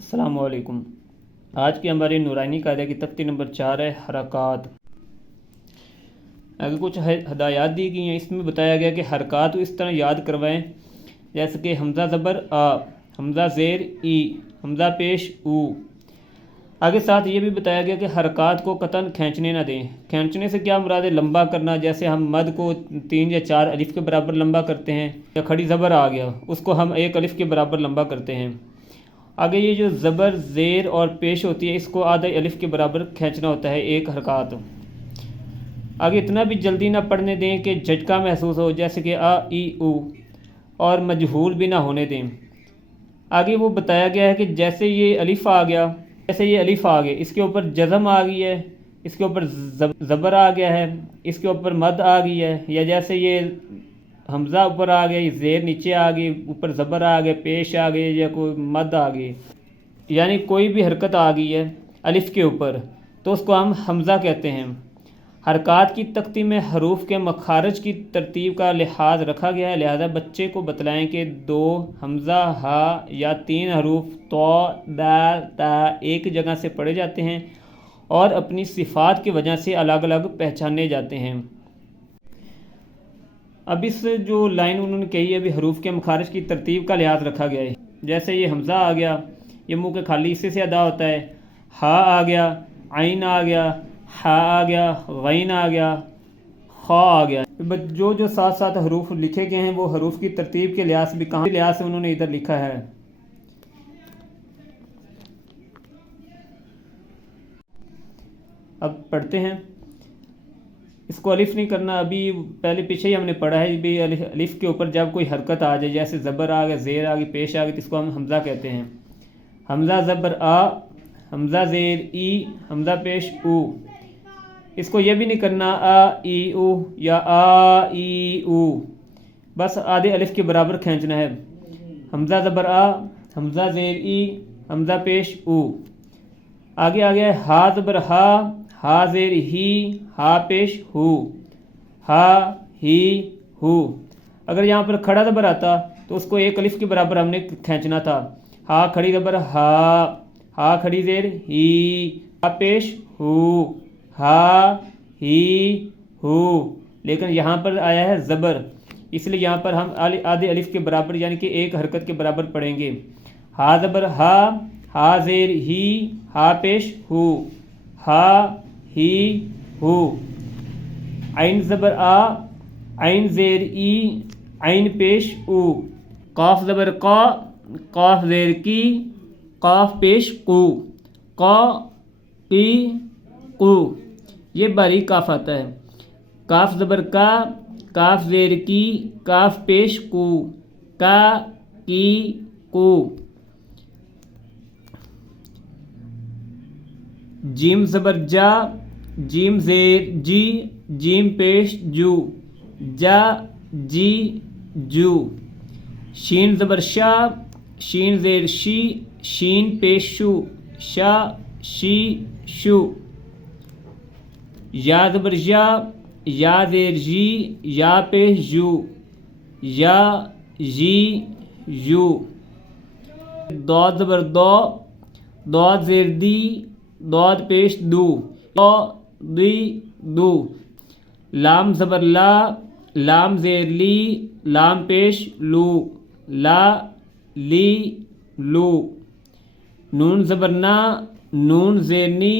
السلام علیکم۔ آج کی ہماری نورانی قاعدہ کی تختی نمبر 4 ہے حرکات۔ اگر کچھ ہدایات دی گئی ہیں، اس میں بتایا گیا کہ حرکات اس طرح یاد کروائیں جیسے کہ حمزہ زبر آ، حمزہ زیر ای، حمزہ پیش او۔ آگے ساتھ یہ بھی بتایا گیا کہ حرکات کو قطعاً کھینچنے نہ دیں۔ کھینچنے سے کیا مراد ہے؟ لمبا کرنا، جیسے ہم مد کو 3 یا 4 الف کے برابر لمبا کرتے ہیں، یا کھڑی زبر آ گیا اس کو ہم 1 الف کے برابر لمبا کرتے ہیں۔ آگے یہ جو زبر زیر اور پیش ہوتی ہے، اس کو آدھا الف کے برابر کھینچنا ہوتا ہے 1 حرکات۔ آگے اتنا بھی جلدی نہ پڑھنے دیں کہ جھٹکا محسوس ہو، جیسے کہ آ ای او، اور مجہول بھی نہ ہونے دیں۔ آگے وہ بتایا گیا ہے کہ جیسے یہ الف آ گیا، اس کے اوپر جزم آ گئی ہے، اس کے اوپر زبر آ گیا ہے، اس کے اوپر مد آ گئی ہے، یا جیسے یہ حمزہ اوپر آ گیا، یہ زیر نیچے آ گئی، اوپر زبر آ گئے، پیش آ گئی، یا کوئی مد آ گئی، یعنی کوئی بھی حرکت آ گئی ہے الف کے اوپر، تو اس کو ہم حمزہ کہتے ہیں۔ حرکات کی تختی میں حروف کے مخارج کی ترتیب کا لحاظ رکھا گیا ہے، لہذا بچے کو بتلائیں کہ 2 حمزہ ہا یا 3 حروف تو دال تا ایک جگہ سے پڑھے جاتے ہیں اور اپنی صفات کی وجہ سے الگ الگ پہچانے جاتے ہیں۔ اب اس جو لائن انہوں نے کہی ہے، ابھی حروف کے مخارج کی ترتیب کا لحاظ رکھا گیا ہے۔ جیسے یہ حمزہ آ گیا، یہ منہ کے خالی حصے سے ادا ہوتا ہے۔ ہا آ گیا، عین آ گیا، ہا آ گیا، غین آ گیا، خا آ گیا۔ جو ساتھ ساتھ حروف لکھے گئے ہیں، وہ حروف کی ترتیب کے لحاظ بھی کہاں لحاظ سے انہوں نے ادھر لکھا ہے۔ اب پڑھتے ہیں۔ اس کو الف نہیں کرنا، ابھی پہلے پیچھے ہی ہم نے پڑھا ہے بھی الف کے اوپر جب کوئی حرکت آ جائے، جیسے زبر آ گیا، زیر آ گئی، پیش آ گئی، تو اس کو ہم حمزہ کہتے ہیں۔ حمزہ زبر آ، حمزہ زیر ای، حمزہ پیش او۔ اس کو یہ بھی نہیں کرنا آ ای او یا آ ای او، بس آدھے الف کے برابر کھینچنا ہے۔ حمزہ زبر آ، حمزہ زیر ای، حمزہ پیش او۔ آگے آ گیا ہا زبر ہا، ہا زیر ہی، ہا پیش ہو، ہا ہی ہو۔ اگر یہاں پر کھڑا زبر آتا تو اس کو 1 الف کے برابر ہم نے کھینچنا تھا۔ ہا کھڑی زبر ہا، ہا کھڑی زیر ہی، ہا پیش ہو، ہا ہی ہو۔ لیکن یہاں پر آیا ہے زبر، اس لیے یہاں پر ہم آدھے الف کے برابر یعنی کہ 1 حرکت کے برابر پڑھیں گے۔ ہا زبر ہا، ہا زیر ہی، ہا پیش ہو، ہا ہی ہو۔ عین زبر آ، عین زیر ای، عین پیش او۔ قاف زبر قا، قاف زیر کی، قاف پیش قو، قا قی قو۔ یہ باریک کاف آتا ہے۔ کاف زبر کا، کاف زیر کی، کاف پیش کو، کا کی کو۔ جیم زبر جا، جیم زیر جی، جیم پیش جو، جا جی جو۔ شین زبر شا، شین زیر شی، شین پیش شو، شا شی شو۔ یا زبر یا، یا زیر جی، یا پیش جو، یا جی یو۔ داد زبر دو، داد زیر دی، داد پیش دو، دو دی دو۔ لام زبر لا، لام زیر لی، لام پیش لو، لا لی لو۔ نون زبر نا، نون زیر نی،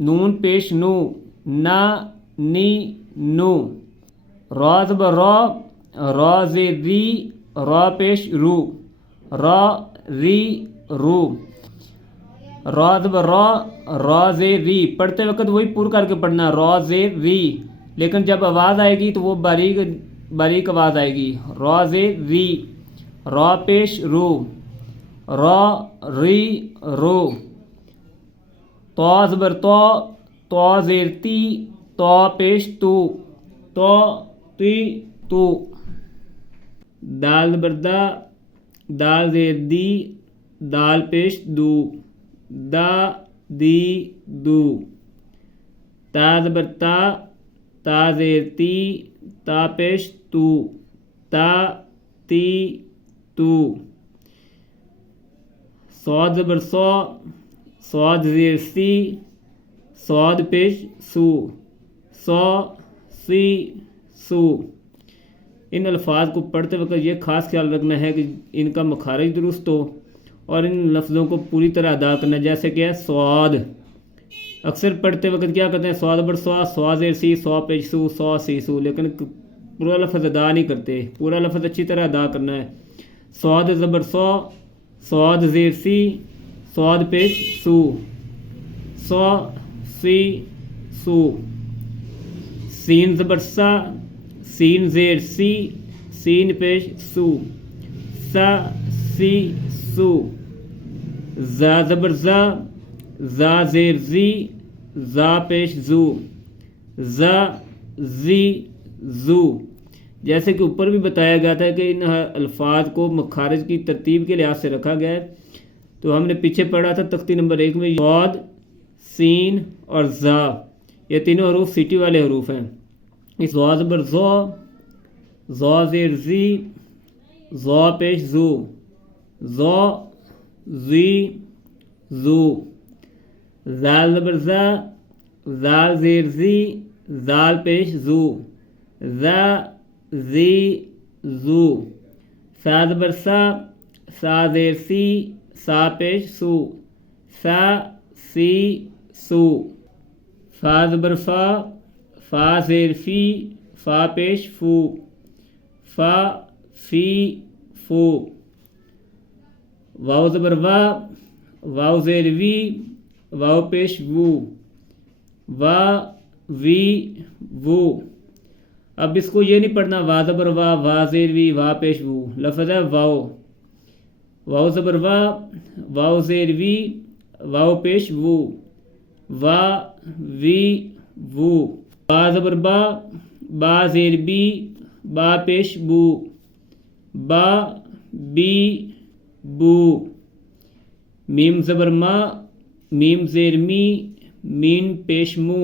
نون پیش نو، نا نی نو۔ را زبر را، را زیر ری، را پیش رو، را ری رو۔ را زبر را، را زیر ری، پڑھتے وقت وہی پور کر کے پڑھنا، را زیر ری، لیکن جب آواز آئے گی تو وہ باریک آواز آئے گی۔ را زیر ری، را پیش رو، را ری رو۔ تو زبر تو، تو زیر تی، تو پیش تو، تو تی تو۔ دال زبر دا، دال زیر دی، دال پیش دو، دا دی دو۔ تا زبر تا، تا زیر تی، تا پیش تو، تا تی تو۔ صاد زبر صا، صاد زیر سی، صاد پیش سو، صا سی سو۔ ان الفاظ کو پڑھتے وقت یہ خاص خیال رکھنا ہے کہ ان کا مخارج درست ہو اور ان لفظوں کو پوری طرح ادا کرنا، جیسے کہ ہے سواد۔ اکثر پڑھتے وقت کیا کرتے ہیں سواد بر سوا، سوا زیر سی، سوا پیش سو، سوا سی سو، لیکن پورا لفظ ادا نہیں کرتے۔ پورا لفظ اچھی طرح ادا کرنا ہے۔ سواد زبر سوا، سواد زیر سی، سواد پیش سو، سوا سی سو۔ سین زبر سا، سین زیر سی، سین پیش سو، سا سی سو۔ زا زبر زا، زا زیر زی، زا پیش زو، زا زی زو۔ جیسے کہ اوپر بھی بتایا گیا تھا کہ ان الفاظ کو مخارج کی ترتیب کے لحاظ سے رکھا گیا ہے، تو ہم نے پیچھے پڑھا تھا تختی نمبر 1 میں صاد، سین اور زا، یہ تینوں حروف سیٹی والے حروف ہیں۔ اس زا زبر زو، زا زیر زی، زا پیش زو، زا زی زو۔ زال زبر زا، زال زیر زی، زال پیش زو، زا زی زو۔ سا زبر سا، سا زیر سی، سا پیش سو، سا سی سو۔ فا زبر فا، فا زیر فی، فا پیش فو، فا فی فو۔ واو زبر وا، واو زیر وی، واو پیش وو، وا وی وو۔ اب اس کو یہ نہیں پڑھنا وا زبر وا، وا زیر وی، وا پیش وو، لفظ ہے واو۔ واو زبر وا، واو زیر وی، واو پیش وو، وا وی وو۔ با زبر با، با زیر بی، با پیش بو، با بی بو۔ میم زبر ما، میم زیر می، مین پیش مو،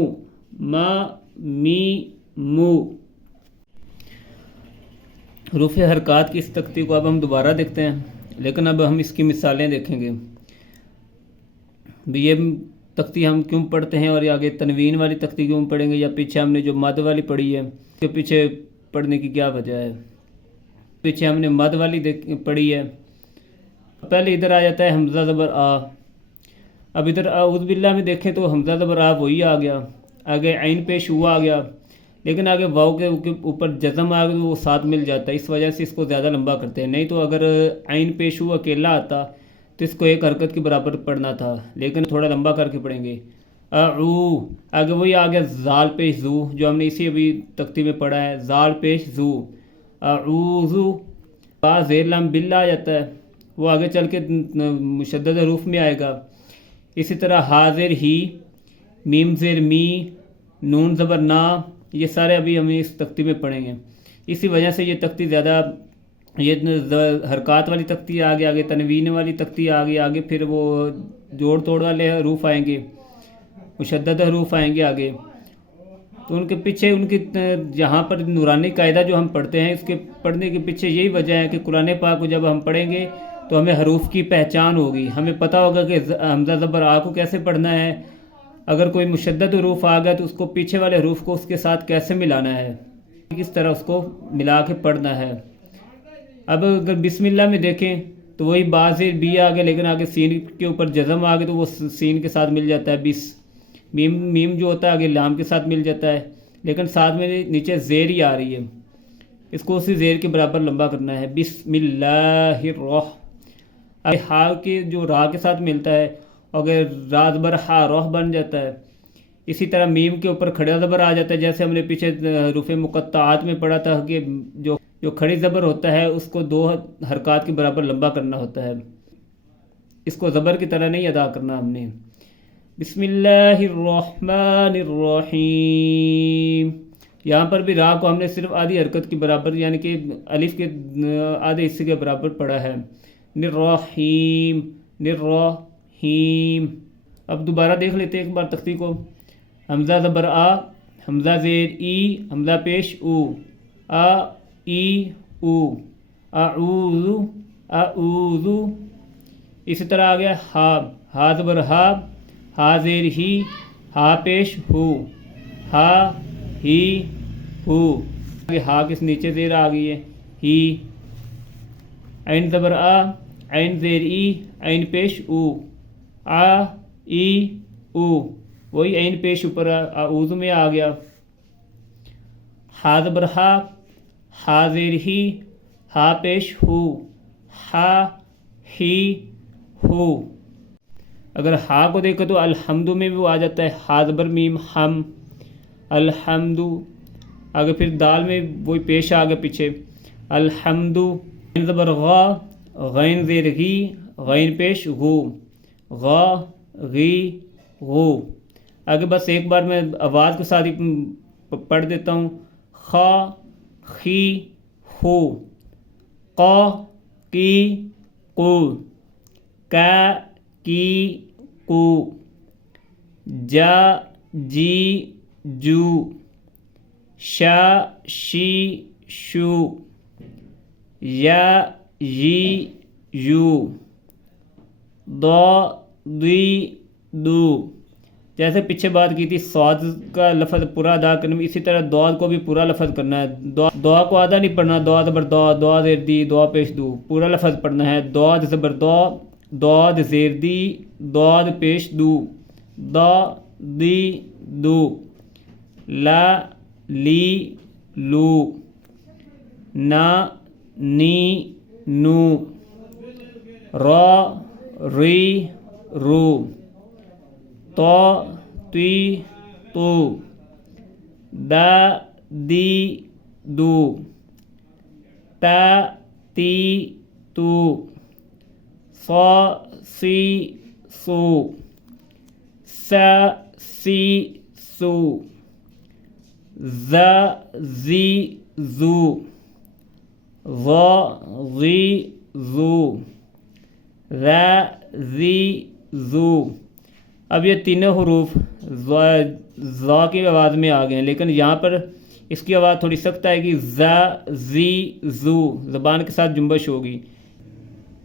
ما می مو۔ حروف حرکات کی اس تختی کو اب ہم دوبارہ دیکھتے ہیں، لیکن اب ہم اس کی مثالیں دیکھیں گے۔ یہ تختی ہم کیوں پڑھتے ہیں اور آگے تنوین والی تختی کیوں پڑھیں گے، یا پیچھے ہم نے جو مد والی پڑھی ہے اس کے پیچھے پڑھنے کی کیا وجہ ہے؟ پیچھے ہم نے مد والی پڑھی ہے، پہلے ادھر آ جاتا ہے حمزہ زبر آ۔ اب ادھر اعوذ باللہ میں دیکھیں تو حمزہ زبر آ وہی آ گیا، آگے عین پیش ہوا آ گیا، لیکن آگے واو کے اوپر جزم آ گیا تو وہ ساتھ مل جاتا ہے، اس وجہ سے اس کو زیادہ لمبا کرتے ہیں۔ نہیں تو اگر عین پیش ہوا اکیلا آتا تو اس کو ایک حرکت کے برابر پڑھنا تھا، لیکن تھوڑا لمبا کر کے پڑھیں گے۔ اعو، آگے وہی آ گیا زال پیش زو، جو ہم نے اسی ابھی تختی میں پڑھا ہے، زال پیش زو، اعوذو۔ با زیر لام باللہ آ جاتا ہے، وہ آگے چل کے مشدد حروف میں آئے گا۔ اسی طرح ہا زیر ہی، میم زیر می، نون زبر نا، یہ سارے ابھی ہم اس تختی میں پڑھیں گے۔ اسی وجہ سے یہ تختی زیادہ، یہ حرکات والی تختی آگے، آگے تنوین والی تختی آگے، آگے پھر وہ جوڑ توڑ والے حروف آئیں گے، مشدد حروف آئیں گے آگے، تو ان کے پیچھے ان کی جہاں پر نورانی قاعدہ جو ہم پڑھتے ہیں، اس کے پڑھنے کے پیچھے یہی وجہ ہے کہ قرآن پاک کو جب ہم پڑھیں گے تو ہمیں حروف کی پہچان ہوگی، ہمیں پتہ ہوگا کہ حمزہ زبر آ کو کیسے پڑھنا ہے، اگر کوئی مشدد حروف آ گیا تو اس کو پیچھے والے حروف کو اس کے ساتھ کیسے ملانا ہے، کس طرح اس کو ملا کے پڑھنا ہے۔ اب اگر بسم اللہ میں دیکھیں تو وہی با زیر بی آ گیا، لیکن آگے سین کے اوپر جزم آ گیا تو وہ سین کے ساتھ مل جاتا ہے بس۔ میم جو ہوتا ہے آگے لام کے ساتھ مل جاتا ہے، لیکن ساتھ میں نیچے زیر ہی آ رہی ہے، اس کو اسی زیر کے برابر لمبا کرنا ہے۔ بسم اللہ الرحمن، ہا کے جو را کے ساتھ ملتا ہے، اگر را زبر ہا روح بن جاتا ہے۔ اسی طرح میم کے اوپر کھڑا زبر آ جاتا ہے، جیسے ہم نے پیچھے حروف مقطعات میں پڑھا تھا کہ جو کھڑی زبر ہوتا ہے اس کو 2 حرکات کے برابر لمبا کرنا ہوتا ہے، اس کو زبر کی طرح نہیں ادا کرنا ہم نے۔ بسم اللہ الرحمن الرحیم، یہاں پر بھی را کو ہم نے صرف آدھی حرکت کی برابر، یعنی کہ الف کے آدھے حصے کے برابر پڑھا ہے۔ الرحیم، الرحیم۔ اب دوبارہ دیکھ لیتے ہیں ایک بار تختی کو۔ حمزہ زبر آ، حمزہ زیر ای، حمزہ پیش او، آ ای او، اعوذ، اعوذ۔ اسی طرح آ گیا ہا، ہا زبر ہا، ہا زیر ہی، ہا پیش ہو، ہا ہی ہو، ہا کس نیچے زیر آ گئی ہے ہی، عین زبر آ، عین زیر ای، عین پیش او، آ ای او، وہی عین پیش اوپر اعوذ میں آ گیا، ہا زبر ہا، ہا زیر ہی، ہا پیش ہو، ہا ہی ہو۔ اگر ہا کو دیکھو تو الحمد میں بھی وہ آ جاتا ہے، ہا زبر میم ہم، الحمد۔ اگر پھر دال میں وہی پیش آ گیا پیچھے، الحمد، غین زبر غا، غین زیر غی، غین پیش غو، غا غی غو۔ آگے بس ایک بار میں آواز کے ساتھ ہی پڑھ دیتا ہوں، خا خی خو، قا کی قو، کا کی کو، جا جی جو، شا شی شو، یا یی یو، دا دی دو۔ جیسے پیچھے بات کی تھی صاد کا لفظ پورا ادا کرنے میں، اسی طرح دعا کو بھی پورا لفظ کرنا ہے، دعا کو آدھا نہیں پڑھنا، دعا زبر دعا، دعا زیر دی، دعا پیش دو، پورا لفظ پڑھنا ہے، دعا زبر دعا، دعا زیر دی، دعا پیش دو، دا دی دو، لا لی لو، نا نی نو، را ری رو، تو تی تو، دا دی دو، تا تی تو، صا سی سو، سا سی سو، زا زی زو، ظا زی زو، ذا زی زو۔ اب یہ تینوں حروف ذا کی آواز میں آ گئے ہیں، لیکن یہاں پر اس کی آواز تھوڑی سخت آئے گی، ذا زی زو، زبان کے ساتھ جنبش ہوگی،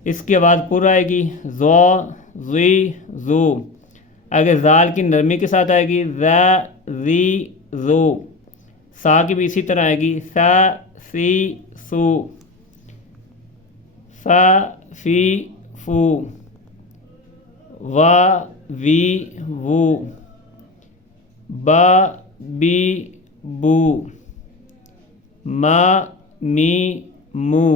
اس کی آواز پورا آئے گی، ذا زی زو۔ اگر زال کی نرمی کے ساتھ آئے گی، ذا زی زو۔ سا کی بھی اسی طرح آئے گی، سا سی سو، فا فی فو، وا وی وو، با بی بو، ما می مو۔